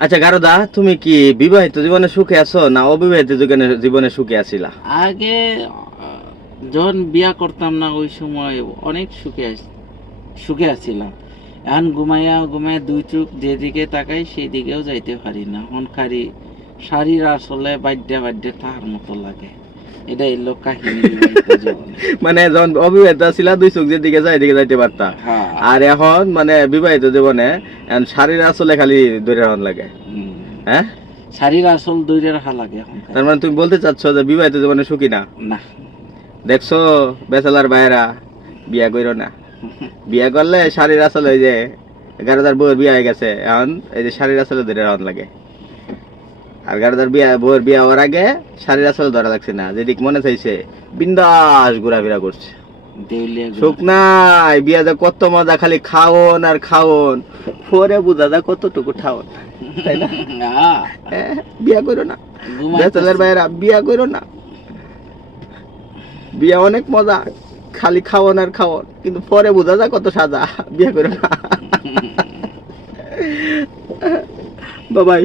আচ্ছা গারদা, তুমি কি বিবাহিত জীবনে সুখে আছো না অবিবাহিত জীবনে সুখে আছিলা? আগে যখন বিয়া করতাম না ওই সময় অনেক সুখে আছিলাম। এখন ঘুমাইয়া ঘুমাইয়া দুই চোখ যেদিকে তাকাই সেই দিকেও যাইতে পারি না। এখন শাড়ির আসলে বাড্যা বাড্যা তাহার মতো লাগে। এটা এলো কাহিনী বিবাহিত জীবনে। মানে যখন অবিবাহিত ছিলা দুই চোখ যেদিকে যায় এদিকে যাইতে পারতা, হ্যাঁ। আর এখন মানে বিবাহিত জীবনে এখন শাড়ির আসলে খালি ধরে রাখা লাগে। হ্যাঁ, শাড়ির আসল দৈরে রাখা লাগে এখন। তার মানে তুমি বলতে চাচ্ছ যে বিবাহিত জীবনে সুখী না? না। দেখছো বেচালার ভাইয়েরা, বিয়া করো না। বিয়া করলে শাড়ির আসলে ওই যে 11,000 বউয়ের বিয়া হয়ে গেছে, এখন এই যে শাড়ির আসলে ধরে রাখা লাগে। আর 11,000 বউয়ের বিয়া হওয়ার আগে শাড়ির আসলে ধরা লাগছে না, যেদিক মনে চাইছে বিন্দাস ঘোরাফেরা করছে। সুখ নাই, বিয়াতে কত মজা, খালি খাওন আর খাওন, পরে বুঝা যায় কতটুকু ঠাওন, তাই না? বিয়া করো না বেচালের ভাইয়েরা, বিয়া করো না। বিয়া অনেক মজা, খালি খাওন আর খাওন, কিন্তু পরে বোঝা যায় কত সাজা। বিয়া করো না। বাবাই।